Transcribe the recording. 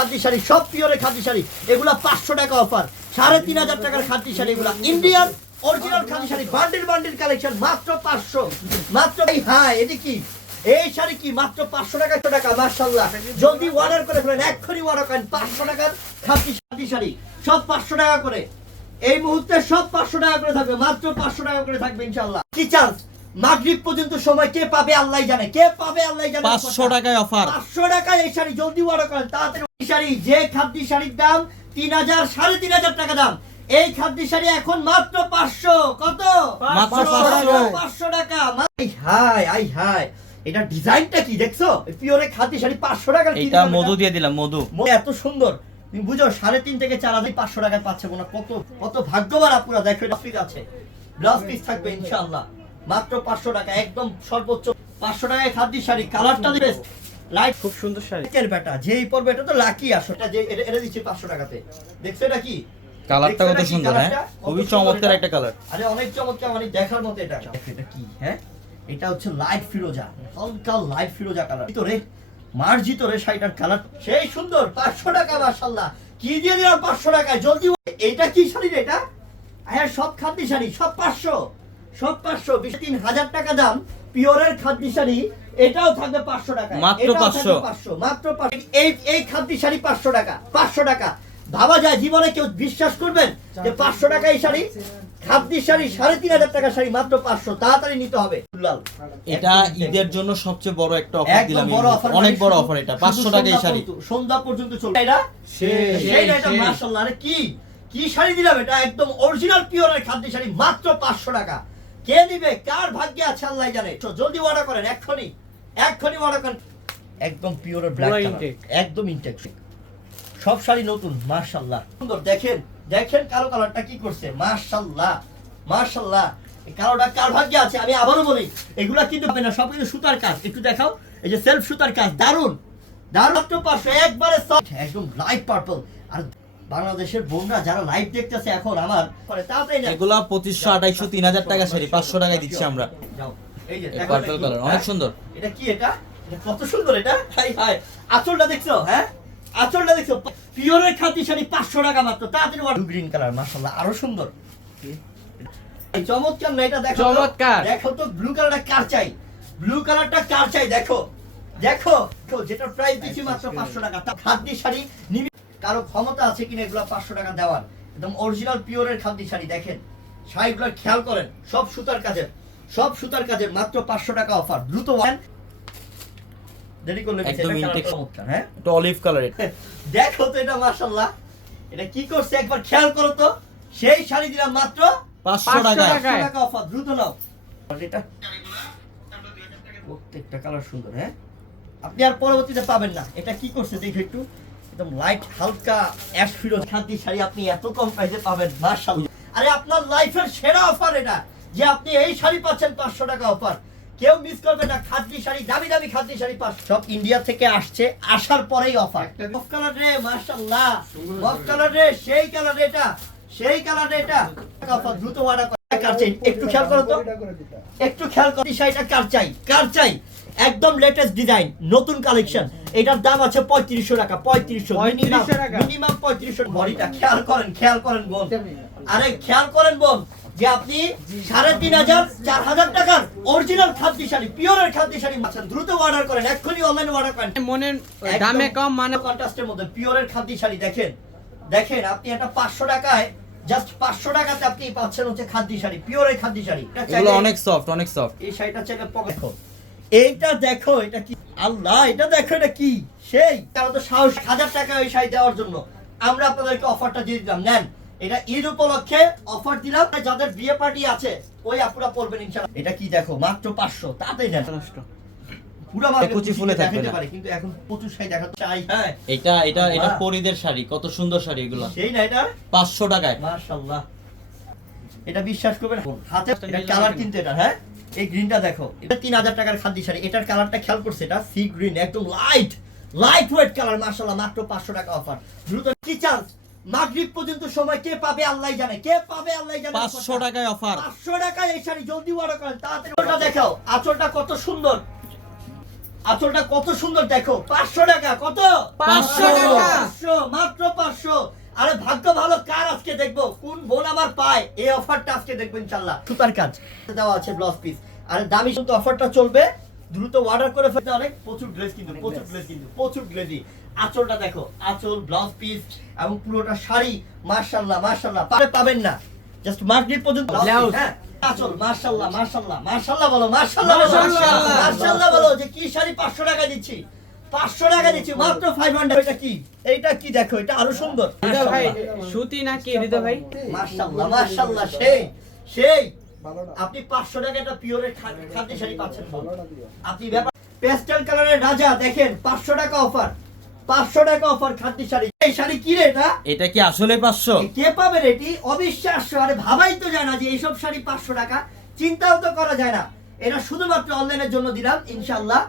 খাদি শাড়ি, সব পিওরের খাদি শাড়ি, এগুলা 500 টাকা অফার, 3500 টাকার খাদি শাড়ি, এগুলা Indian original khadi sari, bundle collection, মাত্র 500, মাত্র। হ্যাঁ, এটি কি এই শাড়ি কি মাত্র 500 টাকা, মাশাআল্লাহ। জলদি অর্ডার করে ফেলেন, এক্ষুনি অর্ডার করেন। 500 টাকার খাদি শাড়ি, সব 500 টাকা করে, এই মুহূর্তে সব 500 টাকা করে থাকবে, মাত্র 500 টাকা করে থাকবে ইনশাআল্লাহ। কি চান্স, মাগরিব পর্যন্ত সময়, কে পাবে আল্লাহ জানে, কে পাবে আল্লাহ জানে। 500 টাকায় অফার, 500 টাকায় এই শাড়ি, জলদি অর্ডার করেন তাড়াতাড়ি। শাড়ি, যে খাদি শাড়ির দাম 3000 3500 টাকা দাম, এই খাদি শাড়ি এখন মাত্র 500, কত? মাত্র 500 টাকা। হাই হাই, এটা ডিজাইনটা কি দেখছো? পিওরে খাদি শাড়ি 500 টাকা। এটা মধু দিয়ে দিলাম, মধু এত সুন্দর, তুমি বুঝো 3.5 থেকে 4000 500 টাকায় পাচ্ছে না। কত ভাগ্যবান আপুরা। দেখো এটা পিস আছে, ব্লাউজ পিস থাকবে ইনশাআল্লাহ, মাত্র 500 টাকা, একদম সর্বোচ্চ 500 টাকায় খাদি শাড়ি। কালারটা দিবে লাইট, খুব সুন্দর শাড়ি। এর বেটা যেই পরবে এটা তো লাকি আসো, এটা যে এটা দিচ্ছি 500 টাকাতে। দেখছো এটা কি কালারটা কত সুন্দর, হ্যাঁ খুবই চমৎকার একটা কালার। আরে অনেক চমৎকার, মানে দেখার মতো। এটা এটা কি, হ্যাঁ এটা হচ্ছে লাইট ফিরোজা, হালকা লাইট ফিরোজা কালার, ভিতরে মার্জিত রে শাড়িটার কালার সেই সুন্দর। 500 টাকা, মাশাআল্লাহ। কি দিয়ে দিলাম 500 টাকায়, জলদি। এইটা কি শাড়ি রে এটা? হ্যাঁ, সব খাদি শাড়ি, সব 500, সব 500, 3000 টাকা দাম পিওরের খাদি শাড়ি, এটাও থাকবে 500 টাকা, মাত্র 500, মাত্র 500। এই খাদি শাড়ি 500 টাকা, 500 টাকা। ভাবা যায় জীবনে কেউ বিশ্বাস করবেন যে 500 টাকা এই শাড়ি, খাদি শাড়ি 3500 টাকা শাড়ি, মাত্র 500। তাড়াতাড়ি নিতে হবে। এটা ঈদের জন্য সবচেয়ে বড় একটা অফার দিলাম, অনেক মানে বড় অফার। এটা 500 টাকা এই শাড়ি, সন্ধ্যা পর্যন্ত চলবে। এটা মাশাআল্লাহ, আরে কি শাড়ি দিলাম, এটা একদম অরিজিনাল পিওরের খাদি শাড়ি, মাত্র 500 টাকা। কে দিবে, কার ভাগ্যে আছে আল্লাহ জানে। জলদি অর্ডার করেন, এক্ষুনি অর্ডার করেন। একদম পিওরের ব্ল্যাক কালার, একদম ইনটেক, সব শাড়ি নতুন, মাশাআল্লাহ সুন্দর। দেখেন কালো কালারটা কি করছে, মাশাআল্লাহ। এই কালোটা কার ভাগ্যে আছে। আমি আবারও বলি, এগুলা কিন্তু হবে না, সব কিন্তু সুতার কাজ। একটু দেখাও, এই যে সেলফ সুতার কাজ, দারুন। মাত্র 500, একবারে সফট, একদম লাইট পার্পল। আর বাংলাদেশের বোনরা যারা লাইভ দেখতেছে এখন আমার পরে, তাড়াতাড়ি না, এগুলা 2500 2800 3000 টাকা শাড়ি 500 টাকায় দিচ্ছি আমরা। যাও, এই যে পার্পল কালার অনেক সুন্দর। এটা কি, এটা কত সুন্দর। এটা হাই আঁচলটা দেখছো, হ্যাঁ আঁচলটা দেখছো, পিওরের খাদি শাড়ি 500 টাকা মাত্র। তাড়াতাড়ি ব্লু গ্রিন কালার, মাশাআল্লাহ আরো সুন্দর। এই চমৎকার না, এটা দেখো চমৎকার। দেখো তো ব্লু কালারটা কার চাই, ব্লু কালারটা কার চাই। দেখো যেটা প্রাইস দিচ্ছি মাত্র 500 টাকা। খাদি শাড়ি কারো ক্ষমতা আছে কিনা এগুলা 500 টাকা দেওয়ার, একদম অরিজিনাল পিওরের খাদি শাড়ি। দেখেন শাড়িগুলো খেয়াল করেন, সব সুতার কাজের, মাত্র 500 টাকা অফার। দ্রুত দেরি করলে একদম ইনটেক, চমৎকার। হ্যাঁ, এটা অলিভ কালার। দেখো তো এটা মাশাআল্লাহ, এটা কি করছে একবার খেয়াল করো তো। সেই শাড়ি দিলাম মাত্র 500 টাকা অফার, দ্রুত নাও। এটা প্রত্যেকটা কালার সুন্দর, হ্যাঁ আপনি আর পরবর্তীতে পাবেন না। এটা কি করছে দেখো একটু, একদম লাইট হালকা অ্যাশ ফিরোজ খাদি শাড়ি আপনি এত কম প্রাইসে পাবেন, মাশাআল্লাহ। আরে আপনার লাইফের সেরা অফার এটা, যে আপনি এই শাড়ি পাচ্ছেন 500 টাকা অফার। কেউ মিস করবে না, খাদি শাড়ি, দামি খাদি শাড়ি সব ইন্ডিয়া থেকে আসছে, আসার পরেই অফার। অফ কালার রে, মাশাআল্লাহ অফ কালার রে, সেই কালার এটা, অফার। দ্রুত অর্ডার করে। কার চাই একটু খেয়াল করো তো, একটু খেয়াল করো শাড়িটা কার চাই। একদম লেটেস্ট ডিজাইন, নতুন কালেকশন। এটার দাম আছে 3500 টাকা, 3500 মিনিমাম 3500। বডিটা খেয়াল করেন বোন, আরে খেয়াল করেন বোন, যে আপনি 3500 4000 টাকার অরিজিনাল খাদি শাড়ি, পিওরের খাদি শাড়ি পাচ্ছেন। দ্রুত অর্ডার করেন, এক্ষুনি অনলাইনে অর্ডার করেন। মনের দামে কম, মানে কন্ট্রাস্টের মধ্যে পিওরের খাদি শাড়ি। দেখেন আপনি এটা 500 টাকায়, জাস্ট 500 টাকাতে আপনি পাচ্ছেন হচ্ছে খাদি শাড়ি, পিওরের খাদি শাড়ি। এগুলো অনেক সফট, এই শাড়িটা চাইলে পকেট। এইটা দেখো, এটা কি আল্লাহ, এটা দেখো, এটা কি সেই। কারণ তো সাহস 1000 টাকা ওই শাড়ি দেওয়ার জন্য আমরা আপনাদেরকে অফারটা দিয়ে দিলাম। নেন, এটা ঈদ উপলক্ষে অফার দিলাম, যাদের বিয়ে পার্টি আছে ওই আপুরা পরবেন ইনশাআল্লাহ। এটা কি দেখো, মাত্র 500, তাতেই নেন। পুরো কুচি ফুলে থাকবে না, কিন্তু এখন প্রচুর শাড়ি দেখাতে চাই। হ্যাঁ, এটা পরিদের শাড়ি, কত সুন্দর শাড়ি এগুলো। সেই না, এটা 500 টাকায়, মাশাআল্লাহ। এটা বিশ্বাস করবেন, হাতে এটা কালার কিন্তু এটা, হ্যাঁ এই গ্রিনটা দেখো, এটা 3000 টাকার খাদি শাড়ি। এটার কালারটা খেয়াল করছে, এটা সি গ্রিন, একদম লাইট ওয়েট কালার, মাশাআল্লাহ মাত্র 500 টাকা অফার। দ্রুত কি চান্স, মাগরিব পর্যন্ত সময়, কে পাবে আল্লাহ জানে, 500 টাকায় অফার, 500 টাকায় এই শাড়ি, জলদি অর্ডার করেন তাড়াতাড়ি। ওটা দেখাও, আঁচলটা কত সুন্দর, আঁচলটা কত সুন্দর দেখো, 500 টাকা। কত? 500 টাকা। 500, মাত্র 500। আরে ভাগ্য ভালো কার আজকে দেখবো, কোন বোন আমার পায় এই অফারটা আজকে দেখবো ইনশাআল্লাহ। সুতার কাজ দেওয়া আছে, ব্লাউজ পিস। আর দামি কিন্তু অফারটা চলবে, দ্রুত অর্ডার করে ফেলতে। অনেক প্রচুর ড্রেস কিন্তু, প্রচুর গ্লেজি। আঁচলটা দেখো, আঁচল, ব্লাউজ পিস এবং পুরোটা শাড়ি, মাশাআল্লাহ মাশাআল্লাহ, পাবেন না জাস্ট মাগরিব পর্যন্ত ব্লাউজ। হ্যাঁ আঁচল, মাশাআল্লাহ মাশাআল্লাহ মাশাআল্লাহ বলো, মাশাআল্লাহ মাশাআল্লাহ। মাশাআল্লাহ বলো যে কি শাড়ি 500 টাকা দিচ্ছি, 500 টাকা দিচ্ছি মাত্র 500। এটা কি, এইটা কি দেখো, এটা আরো সুন্দর। হৃদয় ভাই সুতি নাকি হৃদয় ভাই? মাশাআল্লাহ মাশাআল্লাহ, সেই আপনি 500 টাকা একটা পিওরের খাদি শাড়ি পাচ্ছেন। আপনি ব্যাপার পেস্টেল কালারের রাজা দেখেন, 500 টাকা অফার, 500 টাকা অফার খাদি শাড়ি। এই শাড়ি কি রে এটা? এটা কি আসলে 500? কে পাবে রে এটি? অবিশ্বাস্য। আরে ভাবাই তো যায় না যে এইসব শাড়ি 500 টাকা, চিন্তাও তো করা যায় না। এটা শুধুমাত্র অনলাইনের জন্য দিলাম ইনশাআল্লাহ।